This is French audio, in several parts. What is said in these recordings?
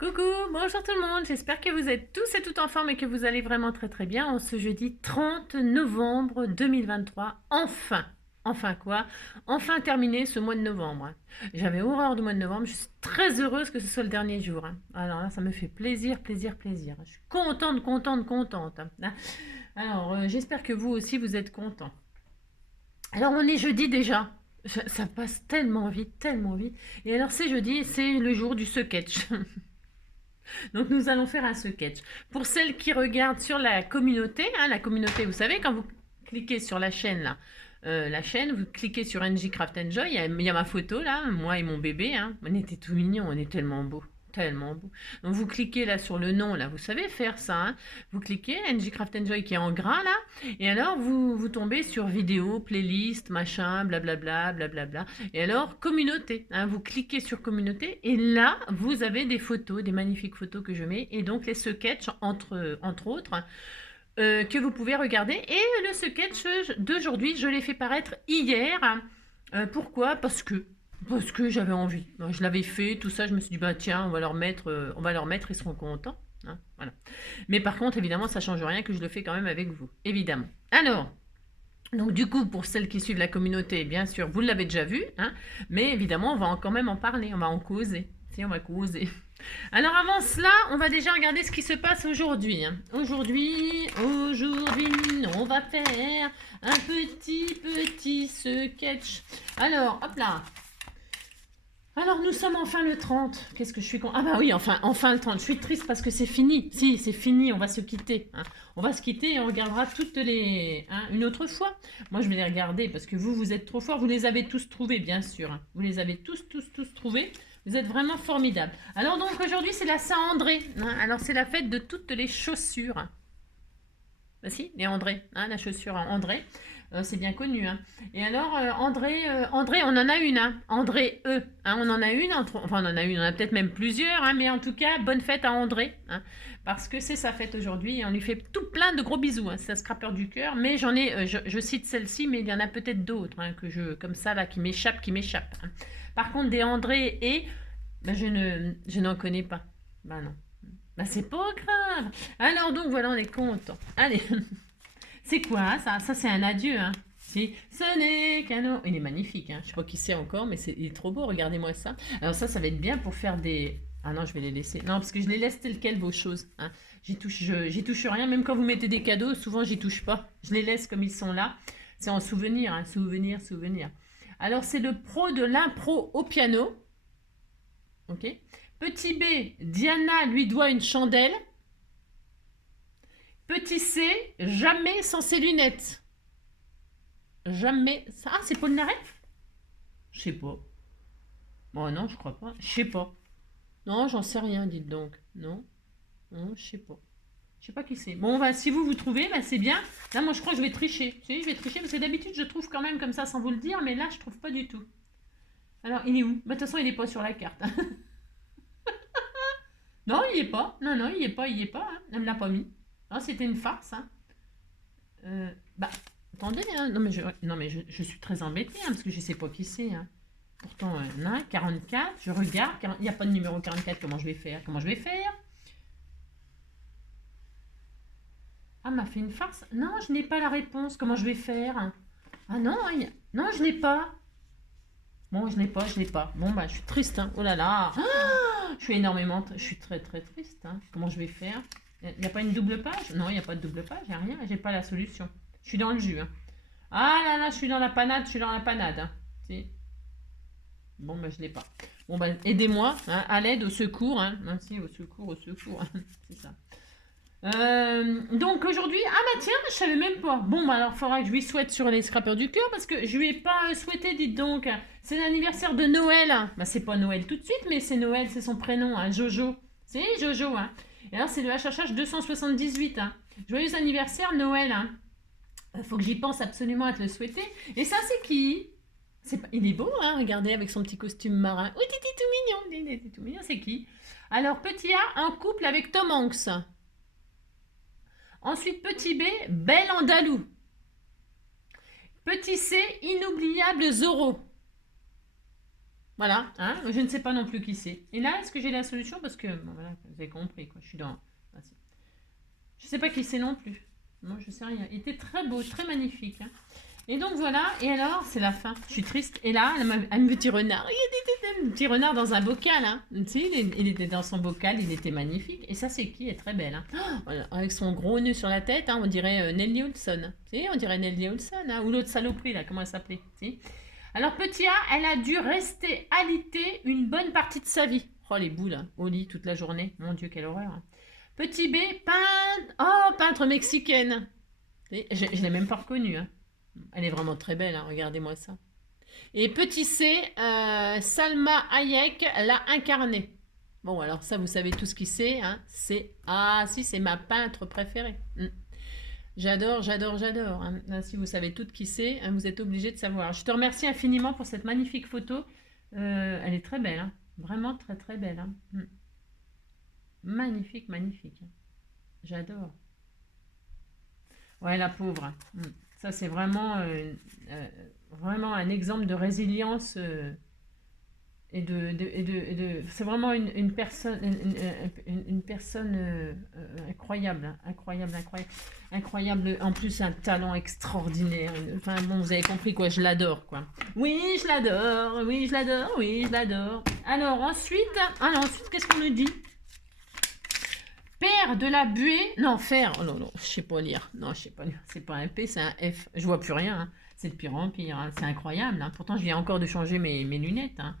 Coucou, bonjour tout le monde, j'espère que vous êtes tous et toutes en forme et que vous allez vraiment très très bien en ce jeudi 30 novembre 2023. Enfin quoi? Enfin terminé ce mois de novembre. J'avais horreur du mois de novembre, je suis très heureuse que ce soit le dernier jour. Alors là, ça me fait plaisir, plaisir, plaisir. Je suis contente, contente, contente. Alors, j'espère que vous aussi vous êtes contents. Alors on est jeudi déjà. Ça passe tellement vite, tellement vite. Et alors c'est jeudi, c'est le jour du sketch. Donc nous allons faire un sketch. Pour celles qui regardent sur la communauté, vous savez, quand vous cliquez sur la chaîne là, vous cliquez sur NJ Craft Enjoy, il y a ma photo là, moi et mon bébé, hein. On était tout mignons, on est tellement beau. Tellement beau. Donc vous cliquez là sur le nom, là, vous savez faire ça. Hein. Vous cliquez NJ Craft Enjoy qui est en gras là, et alors vous tombez sur vidéo, playlist, machin, blablabla, blablabla. Et alors communauté, hein, vous cliquez sur communauté, et là vous avez des photos, des magnifiques photos que je mets, et donc les sketchs entre autres. Que vous pouvez regarder. Et le sketch d'aujourd'hui, je l'ai fait paraître hier. Pourquoi? Parce que j'avais envie. Je l'avais fait, tout ça, je me suis dit, bah tiens, on va leur mettre, ils seront contents. Hein, voilà. Mais par contre, évidemment, ça ne change rien que je le fais quand même avec vous, évidemment. Alors, donc du coup, pour celles qui suivent la communauté, bien sûr, vous l'avez déjà vu, hein, mais évidemment, on va quand même en parler, on va en causer. Si, on va causer. Alors avant cela, on va déjà regarder ce qui se passe aujourd'hui. Hein. Aujourd'hui, on va faire un petit sketch. Alors, hop là. Alors nous sommes enfin le 30. Qu'est-ce que je suis con. Ah bah oui, enfin le 30. Je suis triste parce que c'est fini. Si, c'est fini, on va se quitter. Hein. On va se quitter et on regardera toutes les... Hein, une autre fois. Moi je vais les regarder parce que vous êtes trop forts. Vous les avez tous trouvés, bien sûr. Hein. Vous les avez tous trouvés. Vous êtes vraiment formidables. Alors donc aujourd'hui c'est la Saint-André. Hein. Alors c'est la fête de toutes les chaussures. Bah si, les André, hein, la chaussure en André. C'est bien connu. Hein. Et alors, André, on en a une. Hein. André E. Hein, on en a une. Enfin, on en a une. On en a peut-être même plusieurs. Hein, mais en tout cas, bonne fête à André. Hein, parce que c'est sa fête aujourd'hui. Et on lui fait tout plein de gros bisous. Hein, c'est un scrapper du cœur. Mais j'en ai, je cite celle-ci, mais il y en a peut-être d'autres hein, comme ça, là, qui m'échappent. Hein. Par contre, des André et, ben, je n'en connais pas. Ben non. Ben c'est pas grave. Alors donc, voilà, on est content. Allez. C'est quoi ça? Ça, c'est un adieu. Hein. Si ce n'est qu'un eau. Il est magnifique. Hein. Je sais pas qui c'est encore, mais il est trop beau. Regardez-moi ça. Alors, ça va être bien pour faire des. Ah non, je vais les laisser. Non, parce que je les laisse telles quelles, vos choses. Hein. J'y touche rien. Même quand vous mettez des cadeaux, souvent, j'y touche pas. Je les laisse comme ils sont là. C'est en souvenir. Hein. Souvenir. Alors, c'est le pro de l'impro au piano. Ok. Petit B, Diana lui doit une chandelle. Petit C, jamais sans ses lunettes. Jamais. Ah, c'est Paul Naref? Je sais pas. Bon, non, je crois pas. Je sais pas. Non, j'en sais rien, dites donc. Non, non, je sais pas. Je sais pas qui c'est. Bon, bah, si vous trouvez, bah, c'est bien. Là, moi, je crois que je vais tricher. Si, je vais tricher parce que d'habitude, je trouve quand même comme ça sans vous le dire, mais là, je trouve pas du tout. Alors, il est où? Bah, de toute façon, il est pas sur la carte. Non, il y est pas. Non, il y est pas, il y est pas. Hein. Elle me l'a pas mis. Non, c'était une farce. Hein. Bah, attendez, hein. Non, mais je suis très embêtée hein, parce que je sais pas qui c'est. Hein. Pourtant, 44, je regarde. Il n'y a pas de numéro 44, comment je vais faire? Ah, m'a fait une farce. Non, je n'ai pas la réponse. Comment je vais faire? Ah non, non, je n'ai pas. Bon, je n'ai pas. Bon, bah, je suis triste. Hein. Oh là là. Ah, je suis très très triste. Hein. Comment je vais faire? Il n'y a pas une double page? Non, il n'y a pas de double page, il n'y a rien. J'ai pas la solution. Je suis dans le jus. Hein. Ah là là, je suis dans la panade. Hein. Si. Bon, bah, je l'ai pas. Bon, bah, aidez-moi, hein, à l'aide, au secours. Hein. Ah, si, au secours. C'est ça. Donc aujourd'hui, ah bah tiens, je savais même pas. Bon, bah alors, il faudra que je lui souhaite sur les scrapers du cœur parce que je lui ai pas souhaité, dites donc. C'est l'anniversaire de Noël. Bah, c'est pas Noël tout de suite, mais c'est Noël, c'est son prénom, hein, Jojo. C'est Jojo, hein. Et alors, c'est le HHH 278. Hein. Joyeux anniversaire, Noël. Hein. Faut que j'y pense absolument à te le souhaiter. Et ça, c'est qui? Il est beau, hein, regardez, avec son petit costume marin. Oui, t'es tout mignon. T'es tout mignon, c'est qui? Alors, petit A, un couple avec Tom Hanks. Ensuite, petit B, Bel Andalou. Petit C, inoubliable Zorro. Voilà, hein, je ne sais pas non plus qui c'est. Et là, est-ce que j'ai la solution? Parce que, bon, voilà, vous avez compris, quoi. Je suis dans... Je sais pas qui c'est non plus. Moi, je sais rien. Il était très beau, très magnifique. Hein. Et donc voilà, et alors, c'est la fin. Je suis triste. Et là, un petit renard. Il y a un petit renard dans un bocal. Hein. Tu sais, il était dans son bocal, il était magnifique. Et ça, c'est qui? Elle est très belle. Hein. Oh, avec son gros nœud sur la tête, hein, on dirait Nelly Olson. Tu sais, on dirait Nelly Olson. Hein. Ou l'autre saloperie, là, comment elle s'appelait? Tu sais. Alors, petit A, elle a dû rester alitée une bonne partie de sa vie. Oh, les boules, hein, au lit toute la journée. Mon Dieu, quelle horreur. Hein. Petit B, peintre. Oh, peintre mexicaine. Je ne l'ai même pas reconnue. Hein. Elle est vraiment très belle, hein, regardez-moi ça. Et petit C, Salma Hayek l'a incarnée. Bon, alors ça, vous savez tout ce qui c'est. Hein. C'est ah, si, c'est ma peintre préférée. J'adore, j'adore, j'adore. Hein. Là, si vous savez tout qui c'est, hein, vous êtes obligé de savoir. Je te remercie infiniment pour cette magnifique photo. Elle est très belle, hein. Vraiment très très belle. Hein. Magnifique, magnifique. J'adore. Ouais, la pauvre. Ça, c'est vraiment un exemple de résilience c'est vraiment une personne, une personne incroyable, hein, incroyable, incroyable, incroyable. En plus, un talent extraordinaire. Enfin, bon, vous avez compris quoi, je l'adore, quoi. Oui, je l'adore, oui, je l'adore, oui, je l'adore. Alors ensuite, qu'est-ce qu'on nous dit? Père de la buée. Non, faire. Oh non, non, je sais pas lire. Non, je sais pas lire. C'est pas un P, c'est un F. Je vois plus rien. Hein. C'est de pire en pire. Hein. C'est incroyable. Hein. Pourtant, je viens encore de changer mes lunettes. Hein.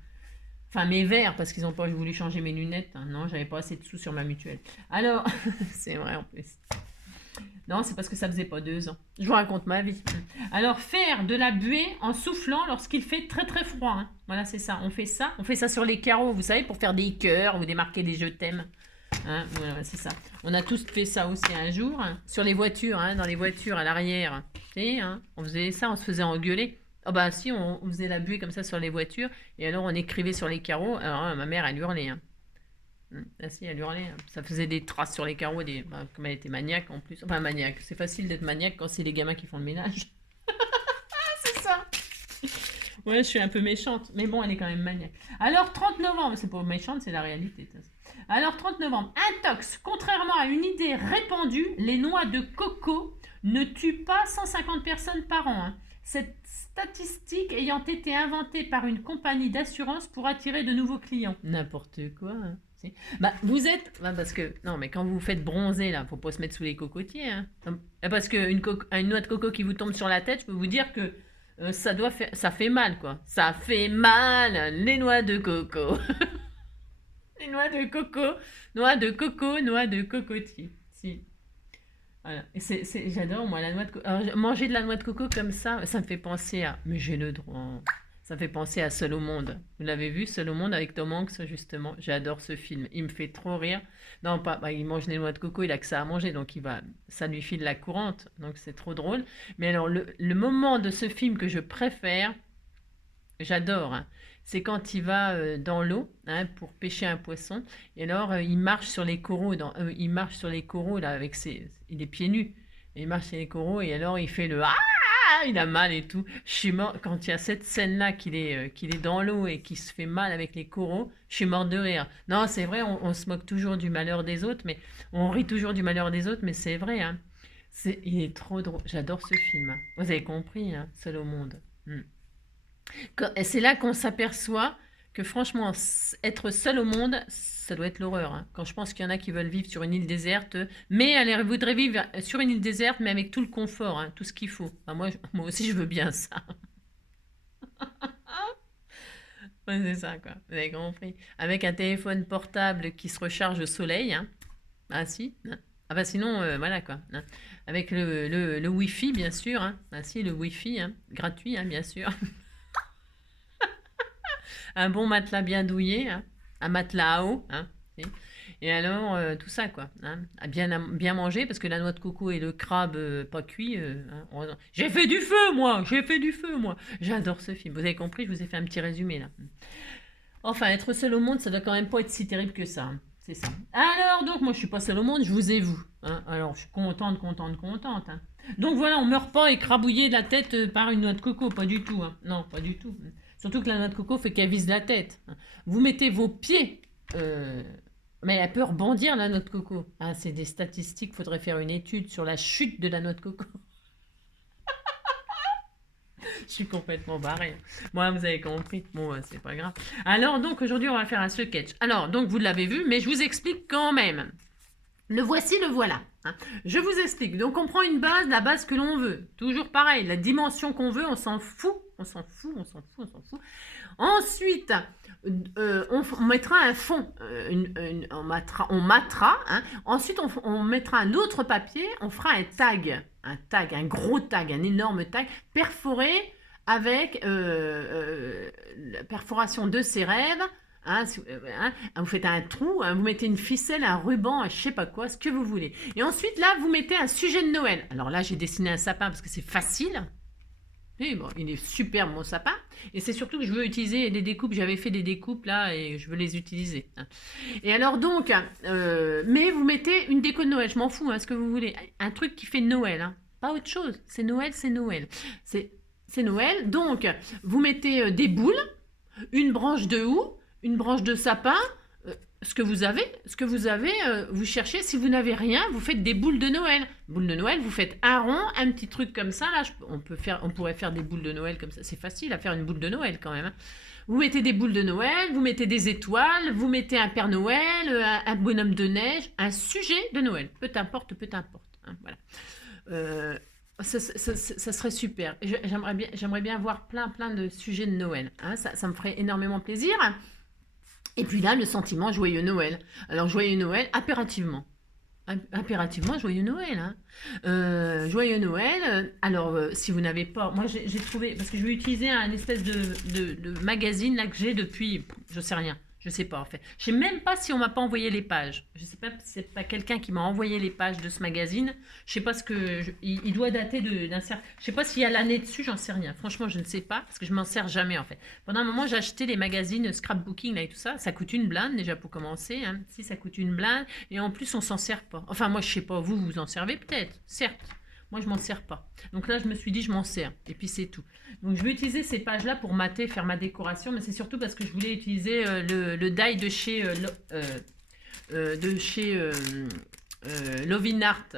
Enfin, mes verres, parce qu'ils n'ont pas voulu changer mes lunettes. Hein. Non, j'avais pas assez de sous sur ma mutuelle. Alors, c'est vrai en plus. Non, c'est parce que ça faisait pas 2 ans. Je vous raconte ma vie. Alors, faire de la buée en soufflant lorsqu'il fait très très froid. Hein. Voilà, c'est ça. On fait ça. On fait ça sur les carreaux, vous savez, pour faire des cœurs ou démarquer des je t'aime. Hein, voilà, c'est ça. On a tous fait ça aussi un jour, hein, sur les voitures, hein, dans les voitures à l'arrière. Hein, on faisait ça, on se faisait engueuler. Oh bah si, on faisait la buée comme ça sur les voitures, et alors on écrivait sur les carreaux. Alors hein, ma mère, elle hurlait. Hein. Ah si, elle hurlait. Hein. Ça faisait des traces sur les carreaux, comme elle était maniaque en plus. Enfin, maniaque, c'est facile d'être maniaque quand c'est les gamins qui font le ménage. C'est ça. Ouais, je suis un peu méchante, mais bon, elle est quand même maniaque. Alors, 30 novembre, c'est pas méchante, c'est la réalité. Alors, 30 novembre, intox. Contrairement à une idée répandue, les noix de coco ne tuent pas 150 personnes par an. Hein. Cette statistique ayant été inventée par une compagnie d'assurance pour attirer de nouveaux clients. N'importe quoi. Hein. Bah, vous êtes... Bah, parce que... Non, mais quand vous vous faites bronzer, là, faut pas se mettre sous les cocotiers. Hein. Parce qu'une noix de coco qui vous tombe sur la tête, je peux vous dire que ça fait mal, quoi. Ça fait mal, les noix de coco. Les noix de coco, noix de cocotier. Si. Voilà. Et j'adore, moi, la noix de coco. Alors, manger de la noix de coco comme ça me fait penser à... Mais j'ai le droit. Ça me fait penser à Seul au monde. Vous l'avez vu, Seul au monde, avec Tom Hanks, justement. J'adore ce film. Il me fait trop rire. Non, pas... Bah, il mange des noix de coco, il a que ça à manger, donc ça lui file la courante. Donc c'est trop drôle. Mais alors, le moment de ce film que je préfère, j'adore, hein, c'est quand il va dans l'eau, hein, pour pêcher un poisson. Et alors, il marche sur les coraux. Il marche sur les coraux, là, avec il est pieds nus. Et il marche sur les coraux, et alors, il fait le... Ah, il a mal et tout. Je suis mort quand il y a cette scène-là qu'il est dans l'eau et qu'il se fait mal avec les coraux. Je suis morte de rire. Non, c'est vrai, on se moque toujours du malheur des autres, mais on rit toujours du malheur des autres, mais c'est vrai. Hein. Il est trop drôle. J'adore ce film. Hein. Vous avez compris, hein, Seul au monde. Et c'est là qu'on s'aperçoit que franchement, être seul au monde, ça doit être l'horreur. Hein. Quand je pense qu'il y en a qui veulent vivre sur une île déserte, mais elle voudrait vivre sur une île déserte, mais avec tout le confort, hein, tout ce qu'il faut. Enfin, moi aussi, je veux bien ça. Ouais, c'est ça, quoi. Vous avez compris. Avec un téléphone portable qui se recharge au soleil. Hein. Ah si. Hein. Ah bah sinon, voilà quoi. Hein. Avec le Wi-Fi, bien sûr. Hein. Ah si, le Wi-Fi, hein. Gratuit, hein, bien sûr. Un bon matelas bien douillet, hein, un matelas à eau, hein, et alors tout ça quoi, hein, à bien manger parce que la noix de coco et le crabe pas cuit, hein, j'ai fait du feu moi, j'adore ce film, vous avez compris, je vous ai fait un petit résumé là. Enfin, être seul au monde, ça doit quand même pas être si terrible que ça, hein. C'est ça. Alors donc moi je suis pas seul au monde, je vous ai vous, hein. Alors je suis contente. Hein. Donc voilà, on meurt pas écrabouillé de la tête par une noix de coco, pas du tout, hein. Non, pas du tout. Surtout que la noix de coco fait qu'elle vise la tête. Vous mettez vos pieds, mais elle peut rebondir la noix de coco. Ah, c'est des statistiques, faudrait faire une étude sur la chute de la noix de coco. Je suis complètement barrée. Moi, vous avez compris. Bon, c'est pas grave. Alors, donc, aujourd'hui, on va faire un sketch. Alors, donc, vous l'avez vu, mais je vous explique quand même. Le voici, le voilà. Je vous explique. Donc, on prend une base, la base que l'on veut. Toujours pareil, la dimension qu'on veut, on s'en fout. On s'en fout, on s'en fout, on s'en fout. Ensuite, on mettra un fond. On matera. Ensuite, on mettra un autre papier. On fera un tag, un gros tag, un énorme tag perforé avec la perforation de ses rêves. Vous faites un trou, vous mettez une ficelle, un ruban, je sais pas quoi, ce que vous voulez. Et ensuite, là, vous mettez un sujet de Noël. Alors là, j'ai dessiné un sapin parce que c'est facile. Et bon, il est super mon sapin. Et c'est surtout que je veux utiliser des découpes. J'avais fait des découpes là et je veux les utiliser. Et alors donc, mais vous mettez une déco de Noël. Je m'en fous, ce que vous voulez. Un truc qui fait Noël. Pas autre chose. C'est Noël, c'est Noël. C'est Noël. Donc, vous mettez des boules, une branche de houx, une branche de sapin, ce que vous avez, vous cherchez. Si vous n'avez rien, vous faites des boules de Noël. Boules de Noël, vous faites un rond, un petit truc comme ça. Là, on pourrait faire des boules de Noël comme ça. C'est facile à faire une boule de Noël quand même. Vous mettez des boules de Noël, vous mettez des étoiles, vous mettez un Père Noël, un bonhomme de neige, un sujet de Noël. Peu importe. Voilà. Ça serait super. J'aimerais bien voir plein de sujets de Noël. Ça me ferait énormément plaisir. Et puis là, le sentiment joyeux Noël. Alors, joyeux Noël, impérativement. Impérativement, joyeux Noël. Joyeux Noël. Alors, si vous n'avez pas... Moi, j'ai trouvé... Parce que je vais utiliser un espèce de magazine là que j'ai depuis... Je sais rien. Je sais pas en fait. Je sais même pas si on m'a pas envoyé les pages. Je sais pas si c'est pas quelqu'un qui m'a envoyé les pages de ce magazine. Je sais pas ce que il doit dater d'un certain. Je sais pas s'il y a l'année dessus, j'en sais rien. Franchement, je ne sais pas parce que je m'en sers jamais en fait. Pendant un moment, j'ai acheté les magazines scrapbooking là et tout ça. Ça coûte une blinde déjà pour commencer. Si ça coûte une blinde et en plus on s'en sert pas. Enfin moi je sais pas. Vous vous en servez peut-être, certes. Moi, je m'en sers pas. Donc là, je me suis dit, je m'en sers. Et puis, c'est tout. Donc, je vais utiliser ces pages-là pour mater, faire ma décoration. Mais c'est surtout parce que je voulais utiliser le die de chez Lovin Art.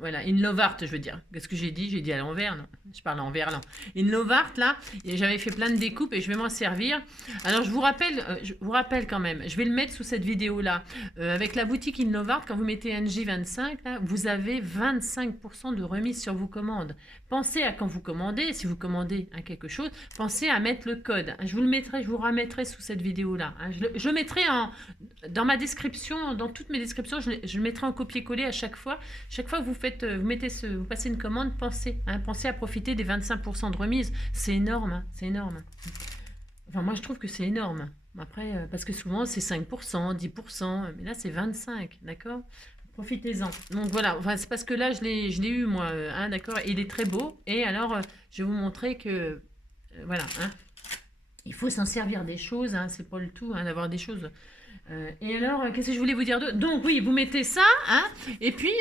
Voilà, In Love Art, je veux dire. Qu'est-ce que j'ai dit? J'ai dit à l'envers, non? Je parle en verlan. In Love Art, là, j'avais fait plein de découpes et je vais m'en servir. Alors, je vous rappelle quand même, je vais le mettre sous cette vidéo-là. Avec la boutique In Love Art, quand vous mettez NJ25, là, vous avez 25% de remise sur vos commandes. Pensez à quand vous commandez, si vous commandez quelque chose, pensez à mettre le code. Je vous le mettrai, je vous remettrai sous cette vidéo-là. Je mettrai dans ma description, dans toutes mes descriptions, je le mettrai en copier-coller à chaque fois. Chaque fois que vous passez une commande, pensez à profiter des 25% de remise. C'est énorme, c'est énorme. Enfin, moi, je trouve que c'est énorme. Après, parce que souvent, c'est 5%, 10%, mais là, c'est 25%, d'accord? Profitez-en. Donc, voilà, enfin, c'est parce que là, je l'ai eu, moi, d'accord? Il est très beau. Et alors, je vais vous montrer que, voilà, il faut s'en servir des choses, c'est pas le tout, d'avoir des choses... et alors, qu'est-ce que je voulais vous dire? Donc oui, vous mettez ça, et puis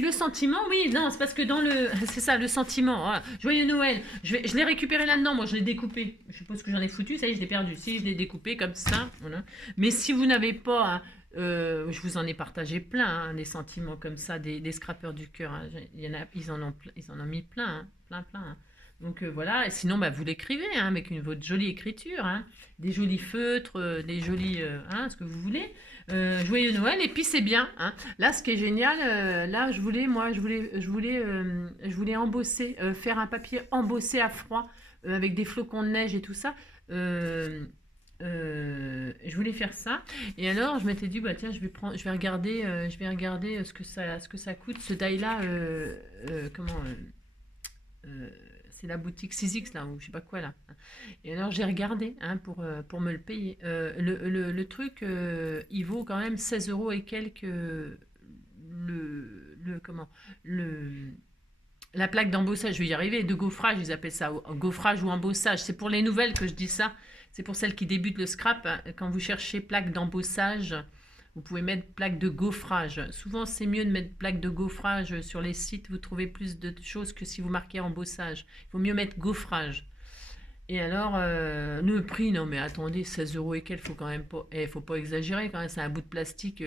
le sentiment, oui, non, c'est parce que dans le... C'est ça, le sentiment. Voilà. Joyeux Noël. Je l'ai récupéré là-dedans, moi, je l'ai découpé. Je suppose que j'en ai foutu, ça y est, je l'ai perdu. Si, je l'ai découpé comme ça, voilà. Mais si vous n'avez pas... je vous en ai partagé plein, des sentiments comme ça, des scrappeurs du cœur. Ils en ont mis plein, plein. Donc voilà, et sinon vous l'écrivez avec votre jolie écriture, des jolis feutres, des jolis, ce que vous voulez. Joyeux Noël, et puis c'est bien. Là, ce qui est génial, là, je voulais embosser, faire un papier embossé à froid avec des flocons de neige et tout ça. Je voulais faire ça, et alors je m'étais dit tiens, je vais regarder ce que ça coûte ce die là, c'est la boutique 6X là, ou je sais pas quoi là. Et alors j'ai regardé pour me le payer. Le truc, il vaut quand même 16 € et quelques. La plaque d'embossage, je vais y arriver, de gaufrage, ils appellent ça, gaufrage ou embossage. C'est pour les nouvelles que je dis ça. C'est pour celles qui débutent le scrap. Quand vous cherchez plaque d'embossage, vous pouvez mettre plaque de gaufrage. Souvent, c'est mieux de mettre plaque de gaufrage sur les sites. Vous trouvez plus de choses que si vous marquez embossage. Il vaut mieux mettre gaufrage. Et alors, le prix, non mais attendez, 16 euros et quelques, faut quand même pas, faut pas exagérer quand même, c'est un bout de plastique,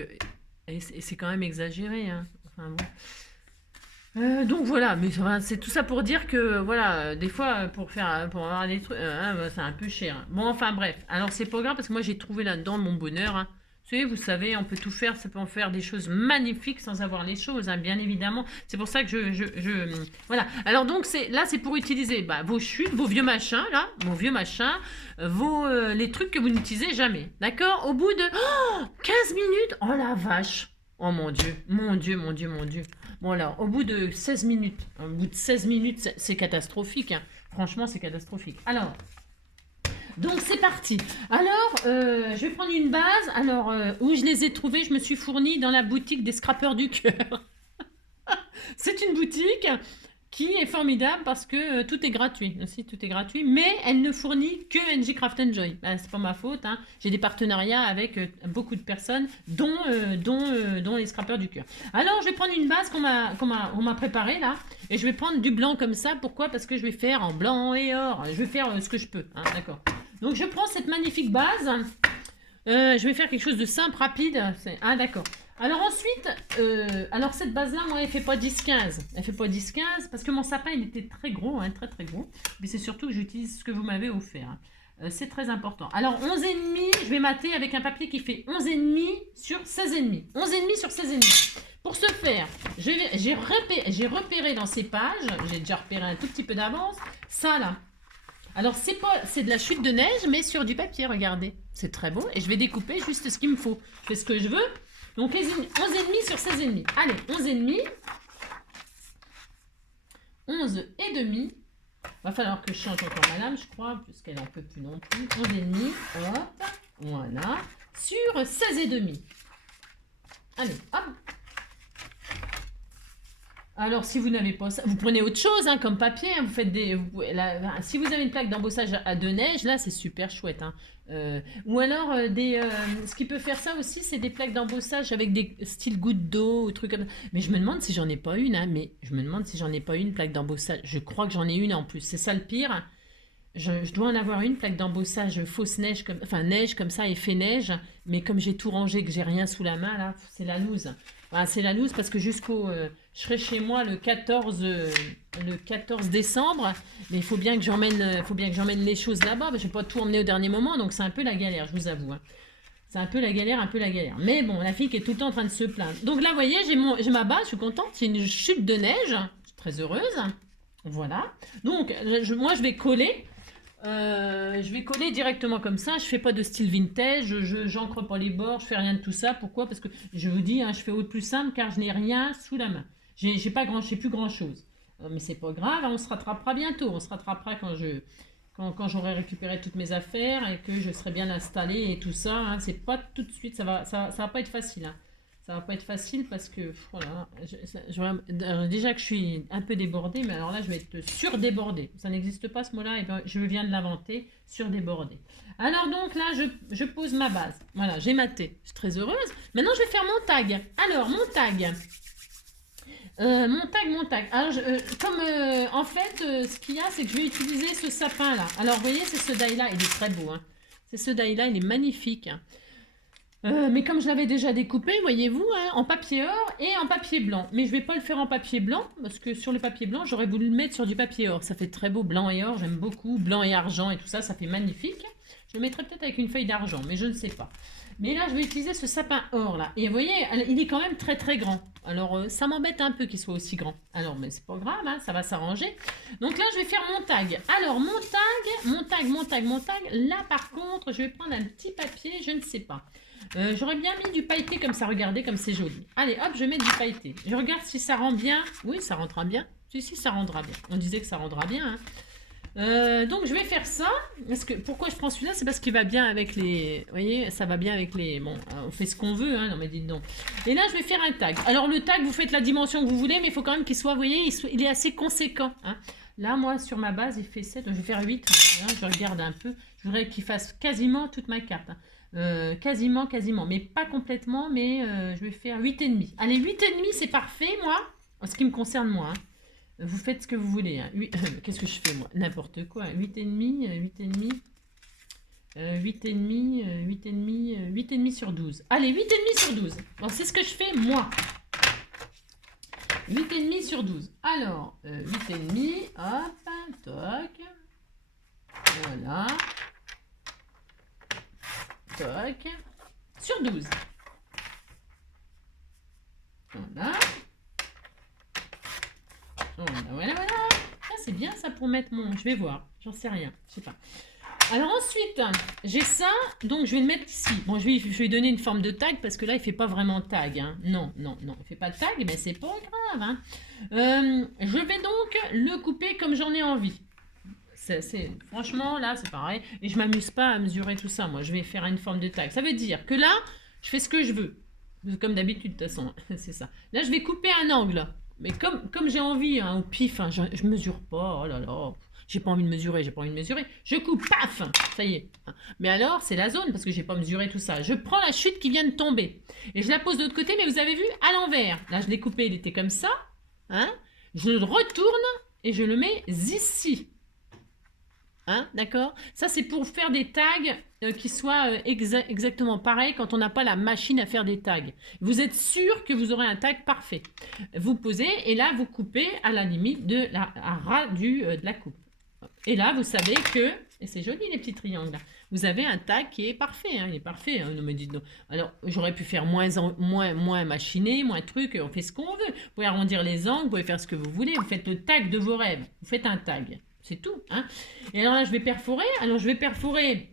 et c'est quand même exagéré, hein. Enfin bon. Donc voilà, mais enfin, c'est tout ça pour dire que voilà, des fois pour avoir des trucs, bah, c'est un peu cher, hein. Bon, enfin bref, alors c'est pas grave parce que moi j'ai trouvé là-dedans mon bonheur, hein. Vous savez, on peut tout faire, ça peut en faire des choses magnifiques sans avoir les choses, hein, bien évidemment. C'est pour ça que voilà. Alors donc c'est pour utiliser bah, vos chutes, vos vieux machins là, vos vieux machins, les trucs que vous n'utilisez jamais, d'accord? Au bout de 15 minutes, oh la vache, oh mon Dieu, mon Dieu, mon Dieu, mon Dieu. Bon alors, au bout de 16 minutes, c'est catastrophique, hein. Franchement, c'est catastrophique. Alors, donc c'est parti. Alors, je vais prendre une base. Alors, où je les ai trouvés, je me suis fournie dans la boutique des scrapeurs du cœur. C'est une boutique qui est formidable parce que tout est gratuit. Aussi, tout est gratuit, mais elle ne fournit que NJ Craft Enjoy. C'est pas ma faute, hein. J'ai des partenariats avec beaucoup de personnes, dont les scrapeurs du cœur. Alors, je vais prendre une base qu'on m'a préparée là, et je vais prendre du blanc comme ça. Pourquoi? Parce que je vais faire en blanc et or. Je vais faire ce que je peux, hein, d'accord. Donc, je prends cette magnifique base. Je vais faire quelque chose de simple, rapide. Ah, d'accord. Alors ensuite, alors cette base-là, moi, elle fait pas 10-15. Elle fait pas 10-15 parce que mon sapin, il était très gros, hein, très très gros. Mais c'est surtout que j'utilise ce que vous m'avez offert, hein. C'est très important. Alors 11,5, je vais mater avec un papier qui fait 11,5 sur 16,5. 11,5 sur 16,5. Pour ce faire, j'ai repéré dans ces pages, j'ai déjà repéré un tout petit peu d'avance, ça là. Alors c'est de la chute de neige, mais sur du papier, regardez. C'est très beau. Et je vais découper juste ce qu'il me faut. Je fais ce que je veux. Donc 11,5 sur 16,5. Allez, 11,5. 11,5. Va falloir que je change encore ma lame, je crois, puisqu'elle n'en peut plus non plus. 11,5. Hop. Voilà. Sur 16,5. Allez, hop. Alors, si vous n'avez pas ça, vous prenez autre chose, hein, comme papier, hein, vous faites si vous avez une plaque d'embossage de neige, là, c'est super chouette, hein. Ou alors, ce qui peut faire ça aussi, c'est des plaques d'embossage avec des styles gouttes d'eau ou trucs comme ça. Mais je me demande si j'en ai pas une, hein, plaque d'embossage. Je crois que j'en ai une en plus. C'est ça le pire. Je dois en avoir une plaque d'embossage fausse neige, neige comme ça, effet neige. Mais comme j'ai tout rangé, que j'ai rien sous la main, là, c'est la loose. Enfin, c'est la loose parce que je serai chez moi le 14 décembre. Mais il faut bien que j'emmène les choses là-bas. Je ne vais pas tout emmener au dernier moment, donc c'est un peu la galère, je vous avoue, hein. C'est un peu la galère, un peu la galère. Mais bon, la fille qui est tout le temps en train de se plaindre. Donc là, vous voyez, j'ai ma base, je suis contente. C'est une chute de neige. Je suis très heureuse. Voilà. Donc, moi, je vais coller. Je vais coller directement comme ça. Je fais pas de style vintage. J'encre pas les bords. Je fais rien de tout ça. Pourquoi? Parce que je vous dis, hein, je fais au plus simple car je n'ai rien sous la main. J'ai plus grand chose. Mais c'est pas grave. On se rattrapera bientôt. On se rattrapera quand j'aurai récupéré toutes mes affaires et que je serai bien installée et tout ça, hein. C'est pas tout de suite. Ça va pas être facile, hein. Ça va pas être facile parce que voilà, déjà que je suis un peu débordée, mais alors là je vais être surdébordée. Ça n'existe pas ce mot-là, et ben, je viens de l'inventer, surdébordée. Alors donc là je pose ma base. Voilà, j'ai maté, je suis très heureuse. Maintenant je vais faire mon tag. Alors mon tag. Mon tag. Alors, en fait, ce qu'il y a, c'est que je vais utiliser ce sapin-là. Alors, vous voyez, c'est ce die-là, il est très beau, hein. C'est ce die-là, il est magnifique, hein. Mais comme je l'avais déjà découpé, voyez-vous, hein, en papier or et en papier blanc. Mais je ne vais pas le faire en papier blanc, parce que sur le papier blanc, j'aurais voulu le mettre sur du papier or. Ça fait très beau, blanc et or, j'aime beaucoup. Blanc et argent et tout ça, ça fait magnifique. Je le mettrai peut-être avec une feuille d'argent, mais je ne sais pas. Mais là, je vais utiliser ce sapin or, là. Et vous voyez, il est quand même très très grand. Alors, ça m'embête un peu qu'il soit aussi grand. Alors, mais c'est pas grave, hein, ça va s'arranger. Donc là, je vais faire mon tag. Alors, mon tag. Là, par contre, je vais prendre un petit papier, je ne sais pas. J'aurais bien mis du pailleté comme ça, regardez comme c'est joli. Allez, hop, je vais mettre du pailleté. Je regarde si ça rend bien. Oui, ça rendra bien. Si, ça rendra bien. On disait que ça rendra bien, hein. Donc je vais faire ça. Pourquoi je prends celui-là? C'est parce qu'il va bien avec les... Vous voyez, ça va bien avec les... Bon, on fait ce qu'on veut, hein. Non mais dites donc. Et là, je vais faire un tag. Alors le tag, vous faites la dimension que vous voulez, mais il faut quand même qu'il soit, vous voyez, il est assez conséquent, hein. Là, moi, sur ma base, il fait 7. Donc je vais faire 8. Là, je regarde un peu. Je voudrais qu'il fasse quasiment toute ma carte, hein. Quasiment, mais pas complètement, mais je vais faire 8,5. Allez, 8,5, c'est parfait, moi, en ce qui me concerne, moi, hein. Vous faites ce que vous voulez. Hein. Qu'est-ce que je fais moi? N'importe quoi. 8,5, 8,5, 8,5, 8,5, 8,5 sur 12. Allez, 8,5 sur 12. Bon, c'est ce que je fais moi. 8,5 sur 12. Alors, 8,5, hop, toc. Voilà. Toc. Sur 12. Voilà. Voilà. Ah, c'est bien ça pour mettre mon... Je vais voir. J'en sais rien. Je sais pas. Alors ensuite, j'ai ça. Donc, je vais le mettre ici. Bon, je vais lui donner une forme de tag parce que là, il fait pas vraiment tag. Hein. Non. Il fait pas de tag, mais c'est pas grave. Hein. Je vais donc le couper comme j'en ai envie. Franchement, là, c'est pareil. Et je m'amuse pas à mesurer tout ça. Moi, je vais faire une forme de tag. Ça veut dire que là, je fais ce que je veux. Comme d'habitude, de toute façon. C'est ça. Là, je vais couper un angle. Mais comme j'ai envie, hein, au pif, hein, je mesure pas. Oh là là. J'ai pas envie de mesurer, Je coupe, paf. Ça y est. Mais alors, c'est la zone, parce que j'ai pas mesuré tout ça. Je prends la chute qui vient de tomber. Et je la pose de l'autre côté, mais vous avez vu, à l'envers. Là, je l'ai coupé, il était comme ça. Hein, je le retourne et je le mets ici. Hein, d'accord? Ça, c'est pour faire des tags qui soient exactement pareils quand on n'a pas la machine à faire des tags. Vous êtes sûr que vous aurez un tag parfait. Vous posez et là, vous coupez à la limite à ras de la coupe. Et là, vous savez que, et c'est joli les petits triangles là, vous avez un tag qui est parfait. Hein, il est parfait, hein, non, mais dites donc. Alors, j'aurais pu faire moins machiné, moins truc, on fait ce qu'on veut. Vous pouvez arrondir les angles, vous pouvez faire ce que vous voulez, vous faites le tag de vos rêves. Vous faites un tag. C'est tout. Hein. Et alors là, je vais perforer. Alors, je vais perforer.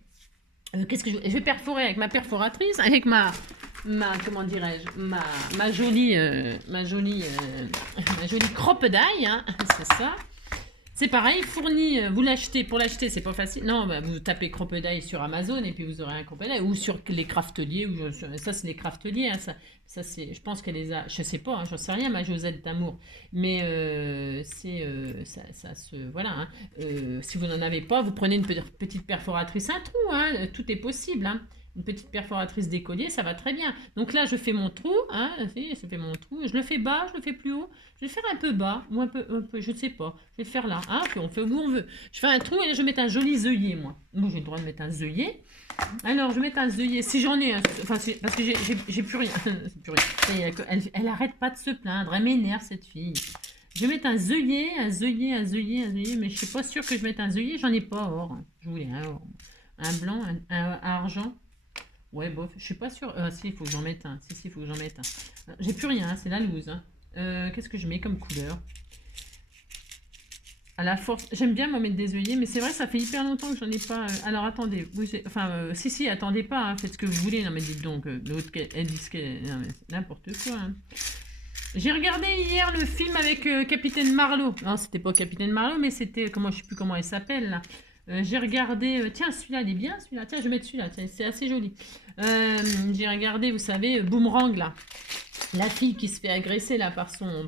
Qu'est-ce que je vais perforer avec ma perforatrice, avec ma comment dirais-je, ma jolie croppe d'ail. Hein, c'est ça. C'est pareil, fourni, vous l'achetez. Pour l'acheter, c'est pas facile. Non, bah, vous tapez crocodile sur Amazon et puis vous aurez un crocodile. Ou sur les crafteliers. Ça, c'est les crafteliers. Hein, ça c'est, je pense qu'elle les a. Je sais pas, hein, j'en sais rien, ma Josette d'amour. Mais ça se. Voilà. Hein, si vous n'en avez pas, vous prenez une petite perforatrice, un trou. Hein, tout est possible. Hein. Une petite perforatrice d'écolier, ça va très bien. Donc là, je fais mon trou, hein, je fais mon trou, je le fais bas, je le fais plus haut, je vais le faire un peu bas, ou un peu, je ne sais pas, je vais le faire là, hein, puis on fait où on veut. Je fais un trou et là, je vais mettre un joli œillet, moi. Moi, j'ai le droit de mettre un œillet. Alors, je vais mettre un œillet, si j'en ai, enfin, parce que j'ai plus rien. Plus rien. Elle arrête pas de se plaindre, elle m'énerve, cette fille. Je vais mettre un œillet, mais je suis pas sûre que je mette un œillet, j'en ai pas or. Je voulais un or. Un blanc, un argent. Ouais, bof, je suis pas sûre. Si, il faut que j'en mette un. Si, il faut que j'en mette un. J'ai plus rien, c'est la loose. Hein. Qu'est-ce que je mets comme couleur? À la force, j'aime bien me mettre des œillets, mais c'est vrai, ça fait hyper longtemps que j'en ai pas. Alors attendez, si, attendez pas, hein, faites ce que vous voulez. Non, mais dites donc, l'autre, elle dit ce qu'elle. Non, mais c'est n'importe quoi. Hein. J'ai regardé hier le film avec Capitaine Marlowe. Non, c'était pas Capitaine Marlowe, mais c'était. Je sais plus comment elle s'appelle là. J'ai regardé, tiens celui-là il est bien celui-là, tiens je vais mettre celui-là, c'est assez joli. J'ai regardé, vous savez, Boomerang là, la fille qui se fait agresser là par son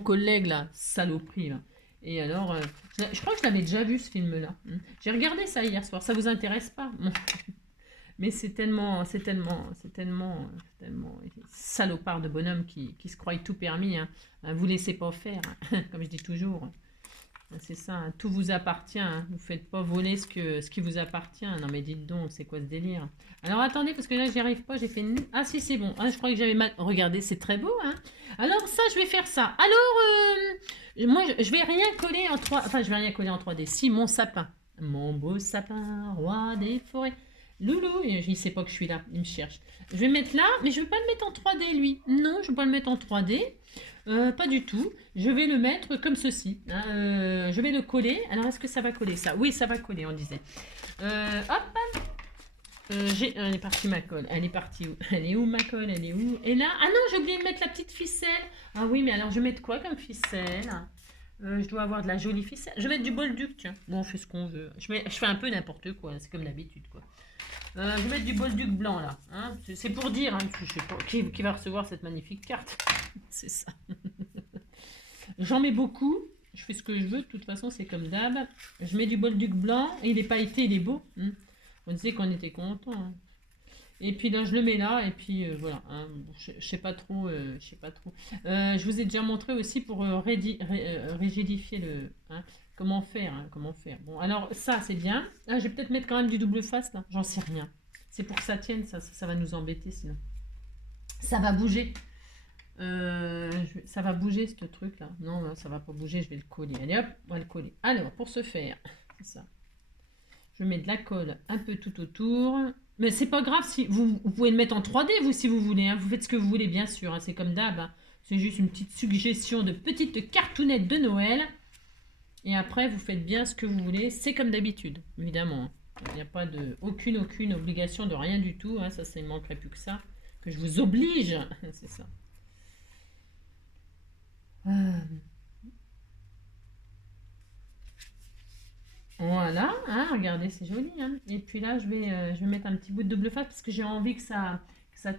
collègue là, saloperie là. Et alors, je crois que je l'avais déjà vu ce film là. J'ai regardé ça hier soir, ça vous intéresse pas? Mais c'est tellement salopard de bonhomme qui se croit tout permis. Hein. Vous laissez pas faire, hein, comme je dis toujours. C'est ça, hein, tout vous appartient. Hein. Vous ne faites pas voler ce qui vous appartient. Non mais dites donc, c'est quoi ce délire? Alors attendez, parce que là j'y arrive pas, j'ai fait... Ah si, c'est bon. Ah, je crois que j'avais mal... Regardez, c'est très beau. Hein. Alors ça, je vais faire ça. Alors, moi, je vais rien coller en 3... Enfin, je vais rien coller en 3D. Si, mon sapin. Mon beau sapin, roi des forêts. Loulou, il ne sait pas que je suis là, il me cherche. Je vais mettre là, mais je ne vais pas le mettre en 3D, lui. Non, je ne vais pas le mettre en 3D. Pas du tout. Je vais le mettre comme ceci. Hein, je vais le coller. Alors, est-ce que ça va coller ça? Oui, ça va coller, on disait. Hop. Elle est partie ma colle. Elle est partie où? Elle est où ma colle? Elle est où? Et là, ah non, j'ai oublié de mettre la petite ficelle. Ah oui, mais alors je vais mettre quoi comme ficelle? Je dois avoir de la jolie ficelle. Je vais mettre du bolduc, tiens. Bon, on fait ce qu'on veut. Je fais un peu n'importe quoi. C'est comme d'habitude, quoi. Je vais mettre du bolduc blanc là. Hein. C'est pour dire, hein, je sais pas qui va recevoir cette magnifique carte. C'est ça. J'en mets beaucoup. Je fais ce que je veux. De toute façon, c'est comme d'hab. Je mets du bolduc blanc. Et il est pailleté, il est beau. On disait qu'on était content. Hein. Et puis là, je le mets là, et puis voilà. Hein. Bon, je sais pas trop, je sais pas trop. Je vous ai déjà montré aussi pour rigidifier le, hein, comment faire, hein, comment faire. Bon, alors ça, c'est bien. Ah, je vais peut-être mettre quand même du double face là. J'en sais rien. C'est pour que ça tienne, ça va nous embêter sinon. Ça va bouger. Ça va bouger ce truc là. Non, non, ça va pas bouger, je vais le coller. Allez hop, on va le coller. Alors, pour ce faire, c'est ça. Je mets de la colle un peu tout autour. Mais c'est pas grave, si vous pouvez le mettre en 3D, vous, si vous voulez. Hein. Vous faites ce que vous voulez, bien sûr. Hein. C'est comme d'hab. Hein. C'est juste une petite suggestion de petite cartoonnette de Noël. Et après, vous faites bien ce que vous voulez. C'est comme d'habitude, évidemment. Il n'y a pas aucune obligation de rien du tout. Hein. Ça, il ne manquerait plus que ça. Que je vous oblige. C'est ça. Voilà, hein, regardez, c'est joli. Hein. Et puis là, je vais mettre un petit bout de double face parce que j'ai envie que ça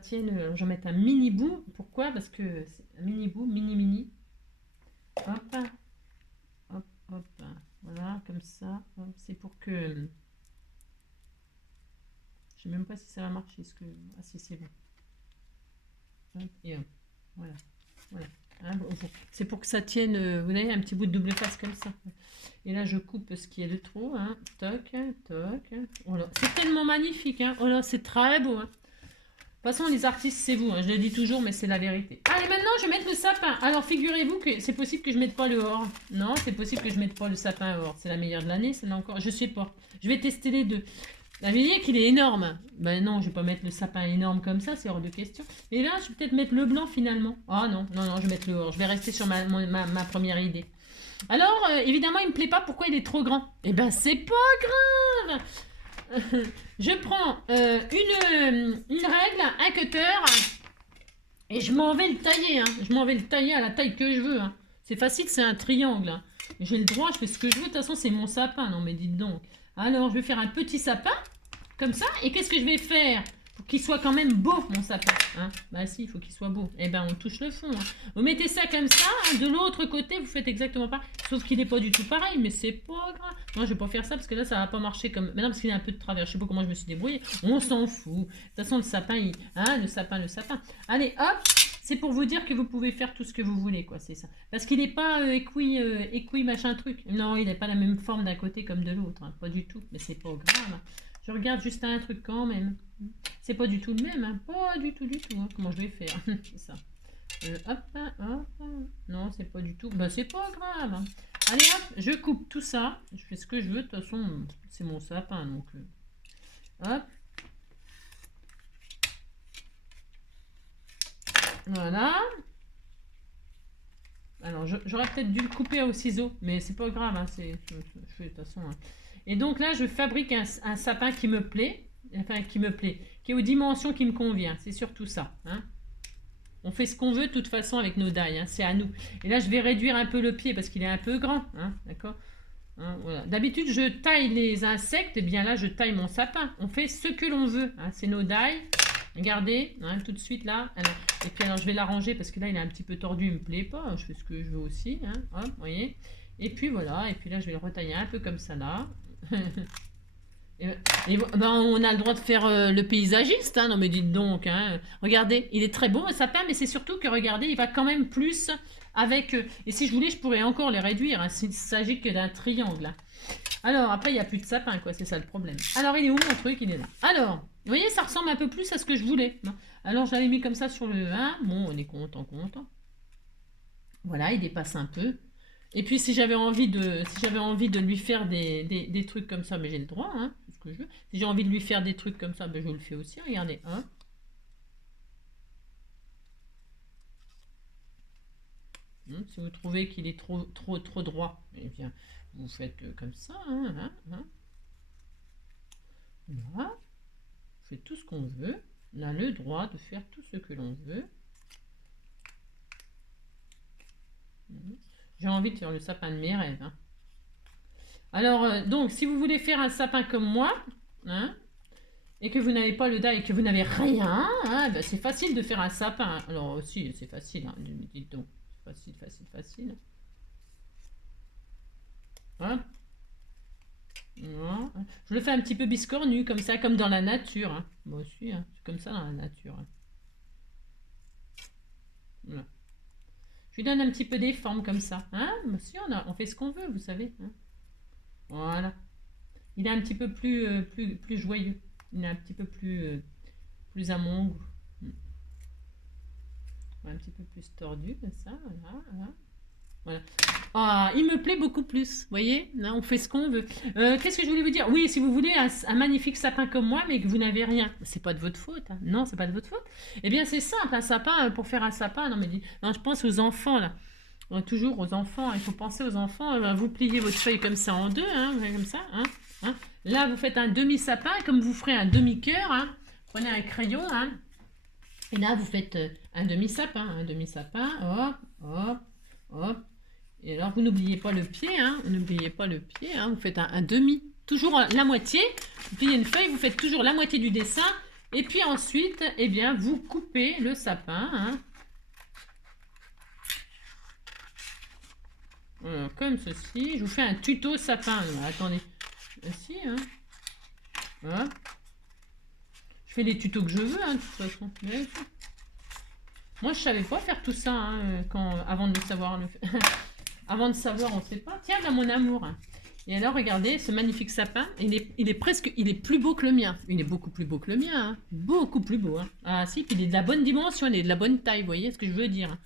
tienne. Je vais mettre un mini bout. Pourquoi? Parce que c'est un mini bout, mini. Hop, hop, hop. Voilà, comme ça. C'est pour que... Je sais même pas si ça va marcher. Ah si, c'est bon. Hop, et hop. Voilà. Voilà. Hein, c'est pour que ça tienne, vous voyez, un petit bout de double face comme ça. Et là, je coupe ce qui est de trop. Hein. Toc, toc. Oh là, c'est tellement magnifique. Hein. Oh là, c'est très beau. Hein. De toute façon, les artistes, c'est vous. Hein. Je le dis toujours, mais c'est la vérité. Allez, maintenant, je vais mettre le sapin. Alors, figurez-vous que c'est possible que je mette pas le or. Non, c'est possible que je mette pas le sapin or. C'est la meilleure de l'année, celle-là encore. Je sais pas. Je vais tester les deux. Vous voyez qu'il est énorme. Ben non, je vais pas mettre le sapin énorme comme ça, c'est hors de question. Et là, je vais peut-être mettre le blanc finalement. Ah non, je vais mettre le or. Je vais rester sur ma première idée. Alors, évidemment, il me plaît pas. Pourquoi il est trop grand? Eh ben, c'est pas grave. Je prends une règle, un cutter, et je m'en vais le tailler. Hein. Je m'en vais le tailler à la taille que je veux. Hein. C'est facile, c'est un triangle. Hein. J'ai le droit, je fais ce que je veux. De toute façon, c'est mon sapin. Non, mais dites donc. Alors, je vais faire un petit sapin, comme ça. Et qu'est-ce que je vais faire pour qu'il soit quand même beau, mon sapin? Hein? Bah si, il faut qu'il soit beau. Eh ben, on touche le fond. Hein. Vous mettez ça comme ça. Hein, de l'autre côté, vous faites exactement pareil. Sauf qu'il n'est pas du tout pareil, mais c'est pas grave. Non, je vais pas faire ça parce que là, ça va pas marcher comme... Maintenant, parce qu'il y a un peu de travers. Je sais pas comment je me suis débrouillée. On s'en fout. De toute façon, le sapin, hein, le sapin. Allez, hop. C'est pour vous dire que vous pouvez faire tout ce que vous voulez, quoi, c'est ça. Parce qu'il n'est pas écoui, machin truc. Non, il n'a pas la même forme d'un côté comme de l'autre, hein, pas du tout. Mais c'est pas grave. Hein. Je regarde juste un truc quand même. C'est pas du tout le même, hein. Pas du tout. Hein. Comment je vais faire? C'est ça. Hop. Non, c'est pas du tout. Bah, c'est pas grave. Hein. Allez, hop, je coupe tout ça. Je fais ce que je veux. De toute façon, c'est mon sapin, donc... hop. Voilà. Alors, j'aurais peut-être dû le couper au ciseau, mais c'est pas grave, hein, je fais de toute façon. Hein. Et donc là, je fabrique un sapin qui me plaît, qui est aux dimensions qui me convient. C'est surtout ça. Hein. On fait ce qu'on veut de toute façon avec nos dailles, hein, c'est à nous. Et là, je vais réduire un peu le pied parce qu'il est un peu grand, hein, d'accord. Hein, voilà. D'habitude, je taille les insectes, et bien là, je taille mon sapin. On fait ce que l'on veut, hein, c'est nos dailles. Regardez, hein, tout de suite là. Alors, et puis alors je vais l'arranger parce que là il est un petit peu tordu, il me plaît pas. Je fais ce que je veux aussi. Hein, hop, vous voyez. Et puis voilà, et puis là je vais le retailler un peu comme ça là. Ben, on a le droit de faire le paysagiste, hein, non mais dites donc. Hein. Regardez, il est très beau le sapin, mais c'est surtout que regardez, il va quand même plus avec... et si je voulais, je pourrais encore les réduire. Hein, s'il s'agit que d'un triangle. Hein. Alors, après, il n'y a plus de sapin, quoi. C'est ça le problème. Alors, il est où mon truc? Il est là. Alors, vous voyez, ça ressemble un peu plus à ce que je voulais. Non. Alors, je l'avais mis comme ça sur le 1. Bon, on est content. Voilà, il dépasse un peu. Et puis, si j'avais envie de lui faire des trucs comme ça, mais j'ai le droit, hein, c'est ce que je veux. Si j'ai envie de lui faire des trucs comme ça, ben, je le fais aussi. Regardez, hein. Si vous trouvez qu'il est trop droit, eh bien, vous faites comme ça, hein. Voilà. On fait tout ce qu'on veut. On a le droit de faire tout ce que l'on veut. J'ai envie de faire le sapin de mes rêves. Hein. Alors, donc, si vous voulez faire un sapin comme moi, hein, et que vous n'avez pas le die et que vous n'avez rien, hein, ben c'est facile de faire un sapin. Alors, aussi, c'est facile, hein, dites donc. Facile. Hein. Voilà. Je le fais un petit peu biscornu, comme ça, comme dans la nature, hein. Moi aussi, hein, c'est comme ça dans la nature, hein. Voilà. Je lui donne un petit peu des formes comme ça. Hein? Moi aussi, on fait ce qu'on veut, vous savez, hein. Voilà. Il est un petit peu plus joyeux. Il est un petit peu plus à mon goût. Un petit peu plus tordu, comme ça. Voilà, voilà. Voilà. Ah, il me plaît beaucoup plus. Vous voyez, là, on fait ce qu'on veut. Qu'est-ce que je voulais vous dire? Oui, si vous voulez un magnifique sapin comme moi, mais que vous n'avez rien, c'est pas de votre faute, hein. Non, c'est pas de votre faute. Eh bien, c'est simple, un sapin, pour faire un sapin. Non, mais non, je pense aux enfants, là. Toujours aux enfants, il faut penser aux enfants. Vous pliez votre feuille comme ça en deux, hein, comme ça. Hein. Là, vous faites un demi-sapin, comme vous ferez un demi-cœur. Hein. Prenez un crayon, hein, et là, vous faites un demi-sapin. Un demi-sapin, hop, hop, hop. Et alors, vous n'oubliez pas le pied, hein, n'oubliez pas le pied, hein, vous faites un demi, toujours la moitié. Vous pliez une feuille, vous faites toujours la moitié du dessin. Et puis ensuite, eh bien, vous coupez le sapin, hein. Comme ceci. Je vous fais un tuto sapin. Attendez. Ici, hein. Voilà. Je fais les tutos que je veux, hein, de toute façon. Moi, je savais pas faire tout ça, hein, avant de le savoir. Avant de savoir, on ne sait pas. Tiens, là, mon amour. Et alors, regardez, ce magnifique sapin, il est plus beau que le mien. Il est beaucoup plus beau que le mien, hein. Beaucoup plus beau, hein. Ah si, puis il est de la bonne dimension, il est de la bonne taille, vous voyez ce que je veux dire.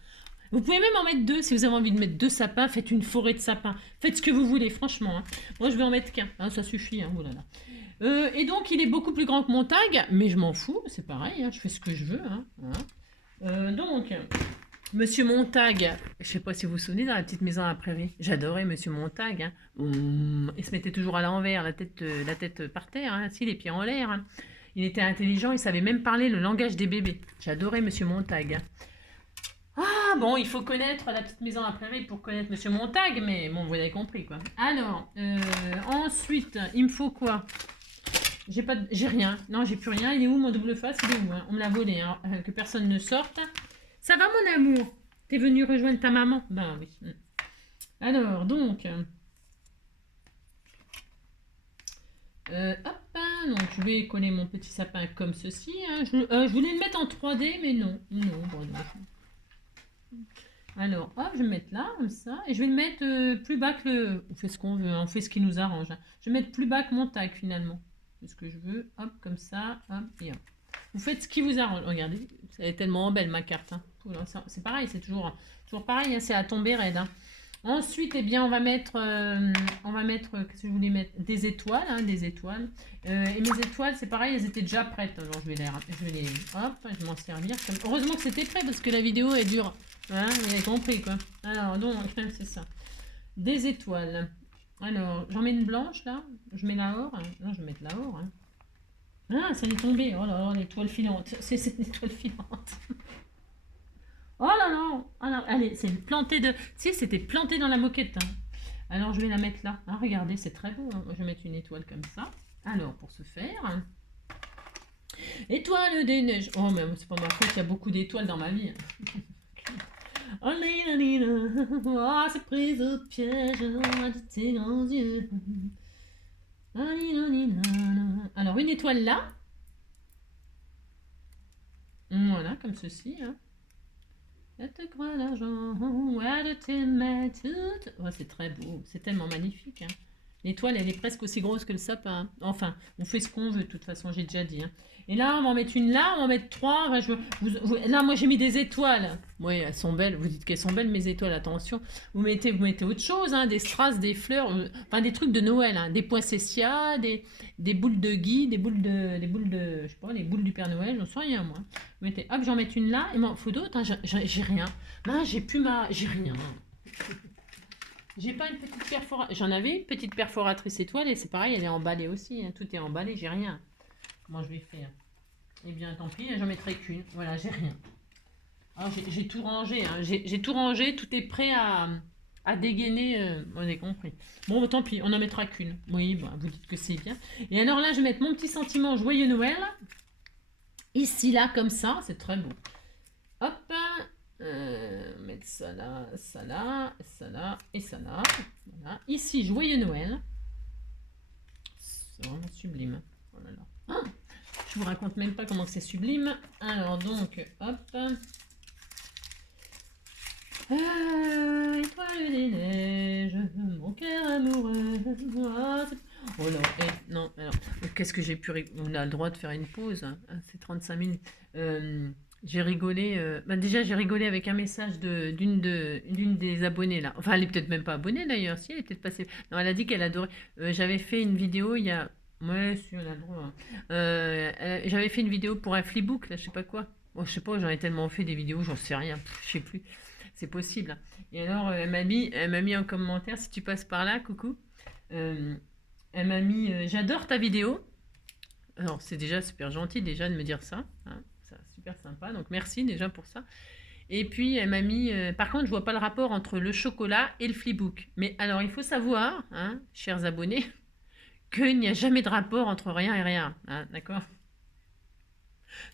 Vous pouvez même en mettre deux, si vous avez envie de mettre deux sapins, faites une forêt de sapins. Faites ce que vous voulez, franchement, hein. Moi, je vais en mettre qu'un, hein, ça suffit, hein, voilà. Et donc, il est beaucoup plus grand que mon tag, mais je m'en fous, c'est pareil, hein, je fais ce que je veux, hein. Donc, Monsieur Montag, je sais pas si vous vous souvenez, dans la petite maison à la prairie, j'adorais Monsieur Montag, hein. Il se mettait toujours à l'envers, la tête par terre, hein, si les pieds en l'air, hein. Il était intelligent, il savait même parler le langage des bébés. J'adorais Monsieur Montag, hein. Ah bon, il faut connaître la petite maison à la prairie pour connaître Monsieur Montag, mais bon, vous avez compris, quoi. Alors, ensuite, il me faut quoi? J'ai rien. Non, j'ai plus rien. Il est où mon double face? Il est où, hein? On me l'a volé, hein. Que personne ne sorte. Ça va, mon amour? T'es venu rejoindre ta maman? Ben oui. Alors, donc... hop, hein, donc je vais coller mon petit sapin comme ceci, hein. Je voulais le mettre en 3D, mais non. Non, bon, non. Alors, hop, je vais le mettre là, comme ça. Et je vais le mettre plus bas que le... On fait ce qu'on veut, hein, on fait ce qui nous arrange, hein. Je vais mettre plus bas que mon tag, finalement. C'est ce que je veux. Hop, comme ça. Hop, et hop. Vous faites ce qui vous arrange. Regardez, elle est tellement belle, ma carte, hein. C'est pareil, c'est toujours pareil, hein, c'est à tomber raide, hein. Ensuite, eh bien, on va mettre, qu'est-ce que je voulais mettre? Des étoiles, hein, des étoiles. Et mes étoiles, c'est pareil, elles étaient déjà prêtes. Alors, je vais hop, je vais m'en servir. Heureusement que c'était prêt parce que la vidéo est dure. Hein, vous avez compris, quoi. Alors, donc, c'est ça. Des étoiles. Alors, j'en mets une blanche, là. Je mets la or. Non, je vais mettre la or, hein. Ah, ça est tombé. Oh là là, l'étoile filante. C'est cette étoile filante. Oh là là. Alors, allez, c'est planté de... Si, c'était planté dans la moquette, hein. Alors, je vais la mettre là. Ah, regardez, c'est très beau, hein. Je vais mettre une étoile comme ça. Alors, pour ce faire... Étoile des neiges. Oh, mais c'est pas ma faute, il y a beaucoup d'étoiles dans ma vie, hein. Oh, Lina, oh, c'est prise au piège de tes grands yeux. Alors, une étoile là. Voilà, comme ceci, hein. Je te crois l'argent, ouais, de tes mains toutes. Oh, c'est très beau, c'est tellement magnifique, hein. L'étoile, elle est presque aussi grosse que le sapin. Enfin, on fait ce qu'on veut, de toute façon, j'ai déjà dit, hein. Et là, on va en mettre une là, on va en mettre trois. Enfin, là, moi, j'ai mis des étoiles. Oui, elles sont belles. Vous dites qu'elles sont belles, mes étoiles, attention. Vous mettez autre chose, hein, des strass, des fleurs, enfin, des trucs de Noël, hein, des poinsettias, des boules de gui, des boules de, je sais pas, les boules du Père Noël, j'en sais rien, moi. Vous mettez, hop, j'en mets une là, et m'en faut d'autres, hein, j'ai rien. Ben, j'ai rien. J'ai pas une petite perforatrice. J'en avais une petite perforatrice étoile et c'est pareil, elle est emballée aussi, hein. Tout est emballé, j'ai rien. Comment je vais faire? Eh bien, tant pis, j'en mettrai qu'une. Voilà, j'ai rien. Alors, j'ai tout rangé, hein. J'ai tout rangé, tout est prêt à dégainer. On a compris. Bon, tant pis, on n'en mettra qu'une. Oui, bah, vous dites que c'est bien. Et alors là, je vais mettre mon petit sentiment Joyeux Noël. Ici, là, comme ça, c'est très beau. Hop, mettre ça là, ça là, ça là et ça là. Voilà. Ici, Joyeux Noël. c'est vraiment sublime. Oh là là. Ah, je vous raconte même pas comment c'est sublime. Alors donc, hop. Étoile des neiges, mon cœur amoureux. Oh non, non, alors, qu'est-ce que j'ai pu on a le droit de faire une pause, hein, c'est 35 minutes. J'ai rigolé, déjà j'ai rigolé avec un message d'une des abonnées là. Enfin, elle est peut-être même pas abonnée d'ailleurs, si elle est peut-être passée. Non, elle a dit qu'elle adorait. J'avais fait une vidéo il y a. Ouais, si, on a le droit, hein. J'avais fait une vidéo pour un flipbook, là, je sais pas quoi. Bon, je sais pas, j'en ai tellement fait des vidéos, j'en sais rien, je sais plus. C'est possible. Et alors, elle m'a mis en commentaire, si tu passes par là, coucou. Euh, Elle m'a mis, j'adore ta vidéo. Alors, c'est déjà super gentil déjà de me dire ça, hein. C'est super sympa. Donc, merci déjà pour ça. Et puis, elle m'a mis, par contre, je vois pas le rapport entre le chocolat et le flipbook. Mais alors, il faut savoir, hein, chers abonnés, qu'il n'y a jamais de rapport entre rien et rien, hein, d'accord?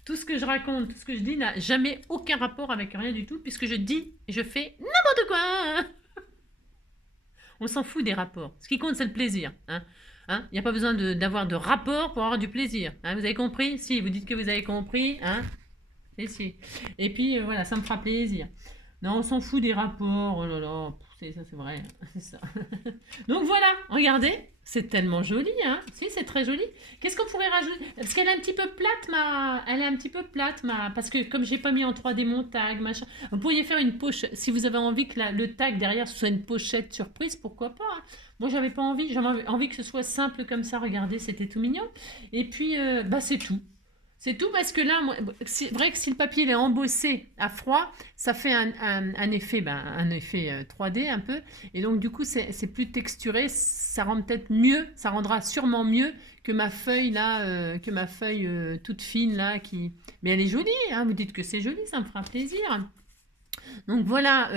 Tout ce que je raconte, tout ce que je dis n'a jamais aucun rapport avec rien du tout, puisque je dis et je fais n'importe quoi. On s'en fout des rapports. Ce qui compte, c'est le plaisir. Hein. Il n'y a pas besoin d'avoir de rapport pour avoir du plaisir. Hein. Vous avez compris? Si, vous dites que vous avez compris. Hein. Et si. Et puis, voilà, ça me fera plaisir. Non, on s'en fout des rapports. Oh là là, ça c'est vrai. C'est ça. Donc voilà, regardez. C'est tellement joli, hein. Si, c'est très joli. Qu'est-ce qu'on pourrait rajouter? Parce qu'elle est un petit peu plate, Elle est un petit peu plate, Parce que comme j'ai pas mis en 3D mon tag, machin. Vous pourriez faire une pochette. Si vous avez envie que le tag derrière soit une pochette surprise, pourquoi pas, hein. Moi, j'avais pas envie. J'avais envie que ce soit simple comme ça. Regardez, c'était tout mignon. Et puis, c'est tout. C'est tout parce que là, c'est vrai que si le papier est embossé à froid, ça fait un effet, un effet 3D un peu. Et donc, du coup, c'est plus texturé. Ça rend peut-être mieux, ça rendra sûrement mieux que ma feuille là, toute fine là. Mais elle est jolie, hein, vous dites que c'est joli, ça me fera plaisir. Donc voilà,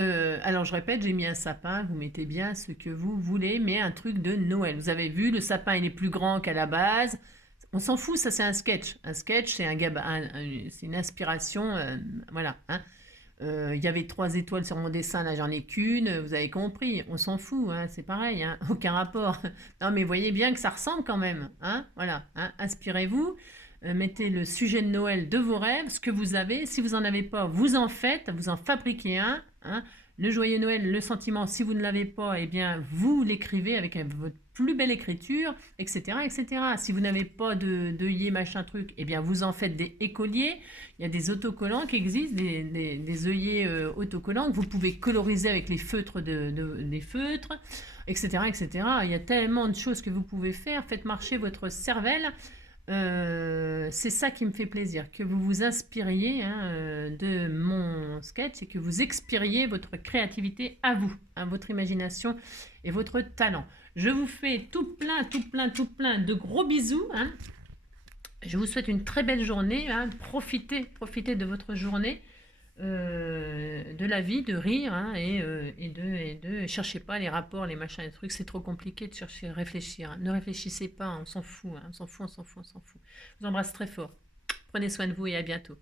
alors je répète, j'ai mis un sapin, vous mettez bien ce que vous voulez, mais un truc de Noël. Vous avez vu, le sapin il est plus grand qu'à la base. On s'en fout, ça c'est un sketch. Un sketch, c'est une inspiration, voilà. Hein. Il y avait 3 étoiles sur mon dessin, là j'en ai qu'une, vous avez compris, on s'en fout, hein, c'est pareil, hein, aucun rapport. Non mais voyez bien que ça ressemble quand même, hein, voilà, hein, inspirez-vous, mettez le sujet de Noël de vos rêves, ce que vous avez, si vous n'en avez pas, vous en faites, vous en fabriquez un, hein. Le joyeux Noël, le sentiment, si vous ne l'avez pas, eh bien vous l'écrivez avec votre plus belle écriture, etc., etc. Si vous n'avez pas d'œillet, machin truc, eh bien vous en faites des écoliers. Il y a des autocollants qui existent, des œillets autocollants que vous pouvez coloriser avec les feutres des feutres, etc., etc. Il y a tellement de choses que vous pouvez faire. Faites marcher votre cervelle. C'est ça qui me fait plaisir, que vous vous inspiriez, hein, de mon sketch et que vous expiriez votre créativité à vous, hein, votre imagination et votre talent. Je vous fais tout plein de gros bisous, hein. Je vous souhaite une très belle journée, hein. Profitez de votre journée, de la vie, de rire, hein, et cherchez pas les rapports, les machins, les trucs, c'est trop compliqué de chercher, réfléchir, hein. Ne réfléchissez pas, on s'en fout, hein, on s'en fout. Je vous embrasse très fort. Prenez soin de vous et à bientôt.